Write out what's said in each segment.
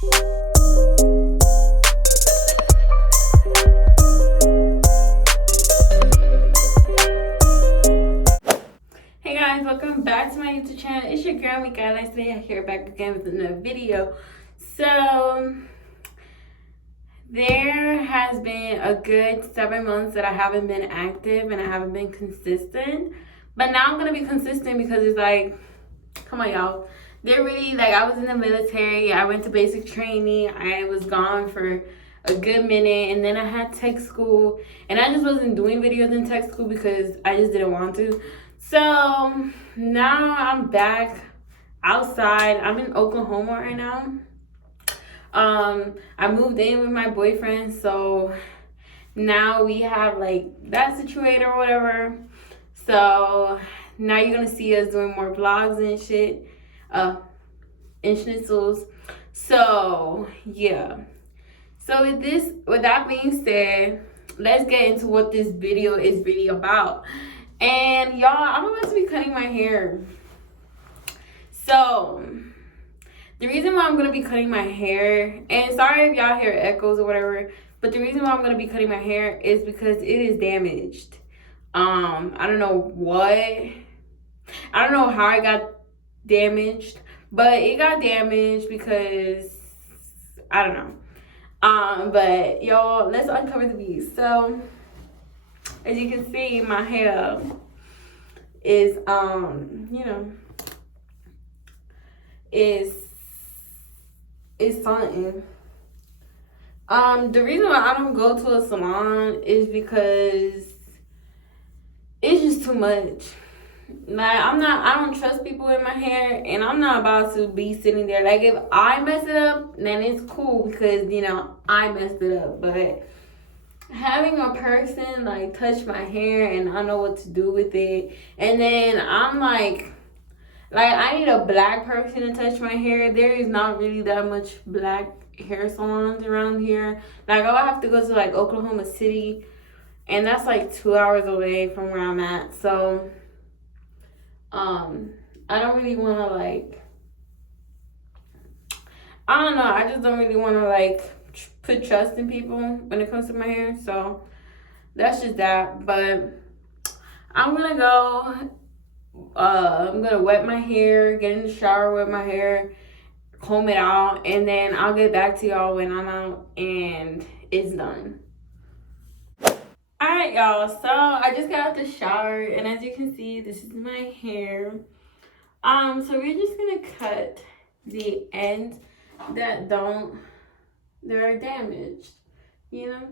Hey guys, welcome back to my YouTube channel. It's your girl Mikaela. Today I'm here back again with another video. So there has been a good 7 months that I haven't been active and I haven't been consistent. But now I'm gonna be consistent because it's like, come on y'all. They're really like, I was in the military, I went to basic training, I was gone for a good minute, and then I had tech school, and I just wasn't doing videos in tech school because I just didn't want to. So now I'm back outside. I'm in Oklahoma right now. I moved in with my boyfriend, so now we have like that situated or whatever. So now you're gonna see us doing more vlogs and shit, and schnitzels. So yeah. So with that being said, let's get into what this video is really about. And y'all, I'm about to be cutting my hair. So the reason why I'm gonna be cutting my hair, and sorry if y'all hear echoes or whatever, but the reason why I'm gonna be cutting my hair is because it is damaged. I don't know what, I don't know how it got damaged, but it got damaged because I don't know. But y'all, let's uncover the beast. So as you can see, my hair is you know, is something. The reason why I don't go to a salon is because it's just too much. Like, I don't trust people with my hair, and I'm not about to be sitting there. Like, if I mess it up, then it's cool because, you know, I messed it up. But having a person, like, touch my hair and I know what to do with it, and then I'm like, I need a black person to touch my hair. There is not really that much black hair salons around here. Like, I would have to go to, like, Oklahoma City, and that's, like, 2 hours away from where I'm at. So I don't really want to, like, I don't know. I just don't really want to, like, put trust in people when it comes to my hair. So that's just that. But I'm going to go. I'm going to wet my hair, get in the shower, wet my hair, comb it out, and then I'll get back to y'all when I'm out and it's done. Alright, y'all, so I just got out the shower, and as you can see, this is my hair. So we're just gonna cut the ends that are damaged, you know?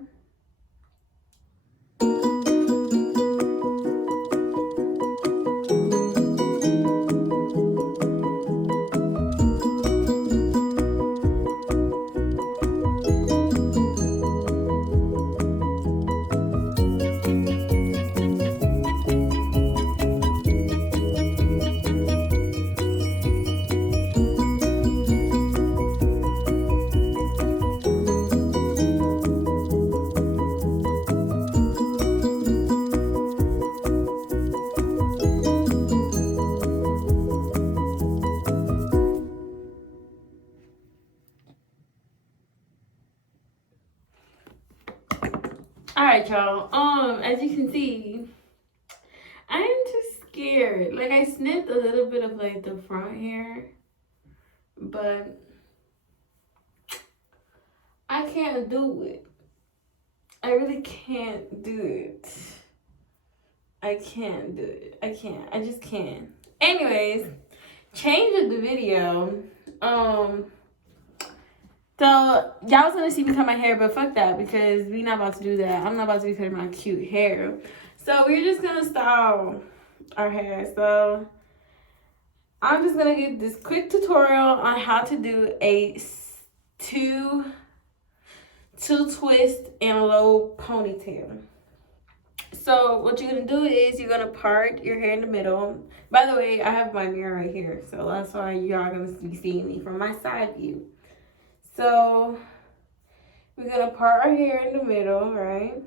Alright, y'all. As you can see, I'm just scared. Like, I snipped a little bit of, like, the front hair, but I can't do it. I really can't do it. I can't do it. I can't. I just can't. Anyways, change of the video. So y'all was gonna see me cut my hair, but fuck that, because we not about to do that. I'm not about to be cutting my cute hair. So we're just gonna style our hair. So I'm just gonna give this quick tutorial on how to do a two twist and low ponytail. So what you're gonna do is you're gonna part your hair in the middle. By the way, I have my mirror right here, so that's why y'all gonna be seeing me from my side view. So we're gonna part our hair in the middle, right?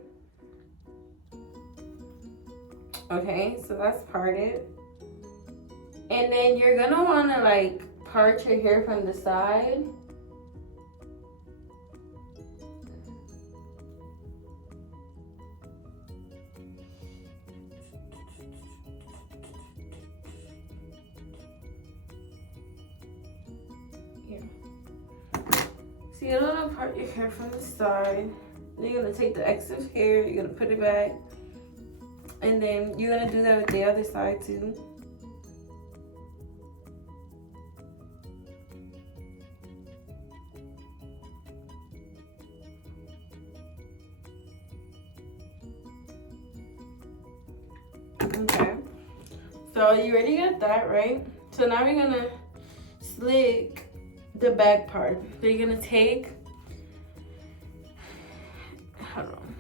Okay, so that's parted. And then you're gonna wanna like part your hair from the side. So you're gonna part your hair from the side. Then you're gonna take the excess hair, you're gonna put it back. And then you're gonna do that with the other side too. Okay. So you already got that, right? So now we're gonna slick the back part. So you're gonna take, hold on.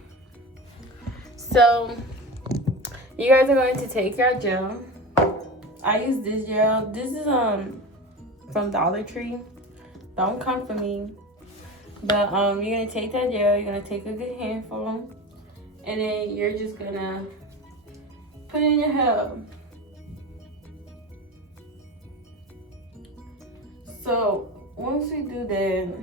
So you guys are going to take your gel. I use this gel. This is from Dollar Tree. Don't come for me. But you're gonna take that gel. You're gonna take a good handful, and then you're just gonna put it in your hair. So once we do that,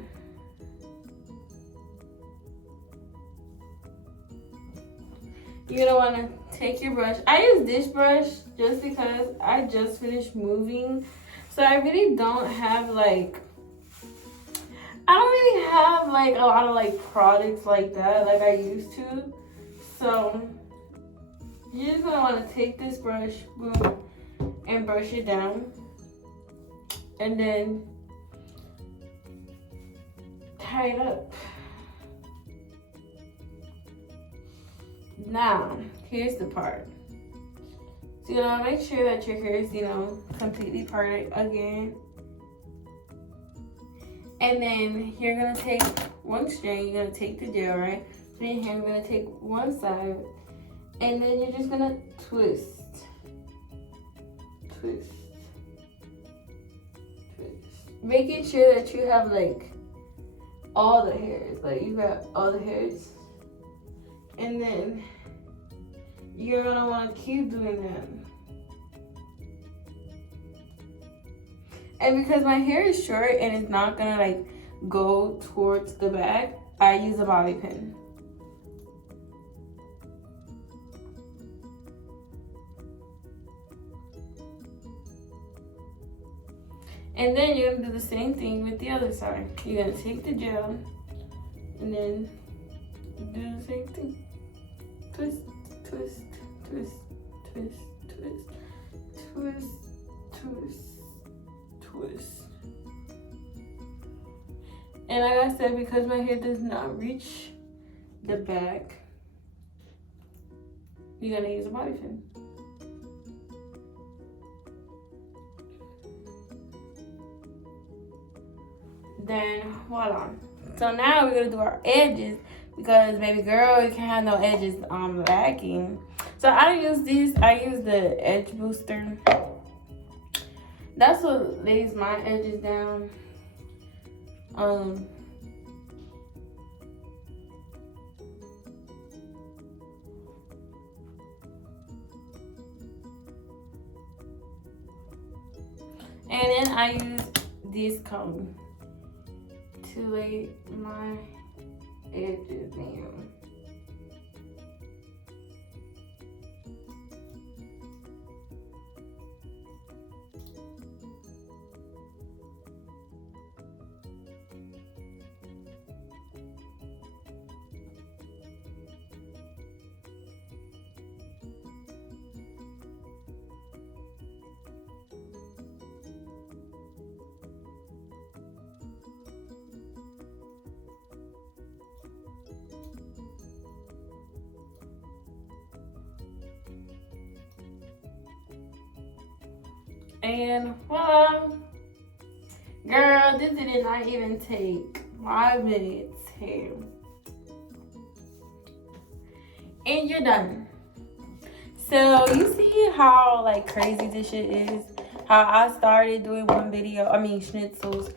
you're gonna wanna take your brush. I use this brush just because I just finished moving. So I really don't have like, I don't really have like a lot of like products like that like I used to. So you're just gonna wanna take this brush, boom, and brush it down. And then tie it up. Now, here's the part. So you're gonna make sure that your hair is, completely parted again. And then you're gonna take one strand, you're gonna take the gel, right? Then you're gonna take one side, and then you're just gonna twist. Twist. Making sure that you have like all the hairs, like you got all the hairs, and then you're gonna want to keep doing that. And because my hair is short and it's not gonna like go towards the back, I use a bobby pin. And then you're gonna do the same thing with the other side. You're gonna take the gel and then do the same thing. Twist, twist, twist, twist, twist, twist, twist, twist. And like I said, because my hair does not reach the back, you're gonna use a bobby pin. Then voila. So now we're gonna do our edges because baby girl, you can't have no edges lacking. So I don't use these. I use the edge booster. That's what lays my edges down. And then I use this comb to lay my edges down. And voila. Girl, this did not even take 5 minutes here. And you're done. So you see how like crazy this shit is? How I started doing one video, schnitzels.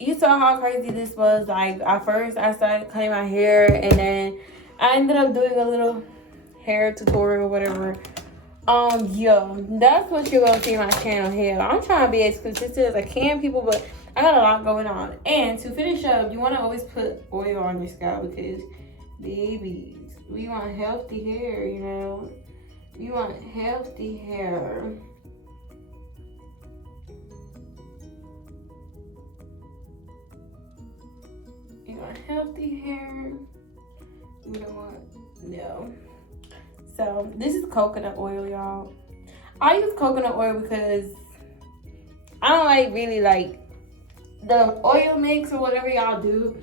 You saw how crazy this was. Like at first I started cutting my hair and then I ended up doing a little hair tutorial or whatever. Yeah, that's what you're gonna see on my channel here. I'm trying to be as consistent as I can, people, but I got a lot going on. And to finish up, you want to always put oil on your scalp because, babies, we want healthy hair, We want healthy hair. want healthy hair. We don't want, no. So this is coconut oil, y'all. I use coconut oil because I don't really like the oil mix or whatever y'all do.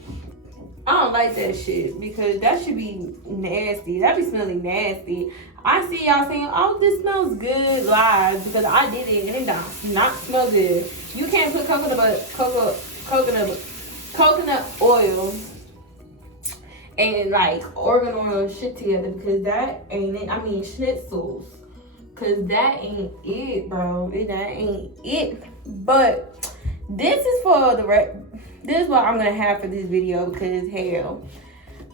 I don't like that shit because that should be nasty. That be smelling nasty. I see y'all saying, oh, this smells good live because I did it and it does not smell good. You can't put coconut oil and like organ oil and shit together because that ain't it. I mean schnitzels. Cause that ain't it, bro. That ain't it. But this is for this is what I'm gonna have for this video because hell,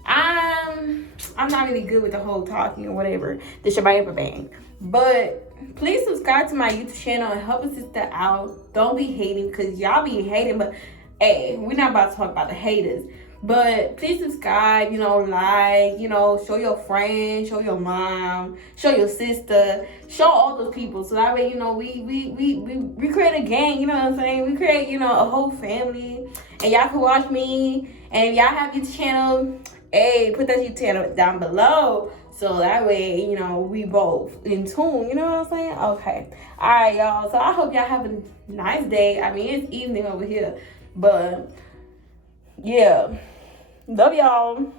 I'm not really good with the whole talking or whatever. The shabba bang. But please subscribe to my YouTube channel and help a sister out. Don't be hating because y'all be hating, but hey, we're not about to talk about the haters. But please subscribe, like, show your friends, show your mom, show your sister, show all those people. So that way, we create a gang, you know what I'm saying? We create, a whole family. And y'all can watch me. And if y'all have YouTube channel, hey, put that YouTube channel down below. So that way, we both in tune, you know what I'm saying? Okay. All right, y'all. So I hope y'all have a nice day. I mean, it's evening over here. But yeah, love y'all.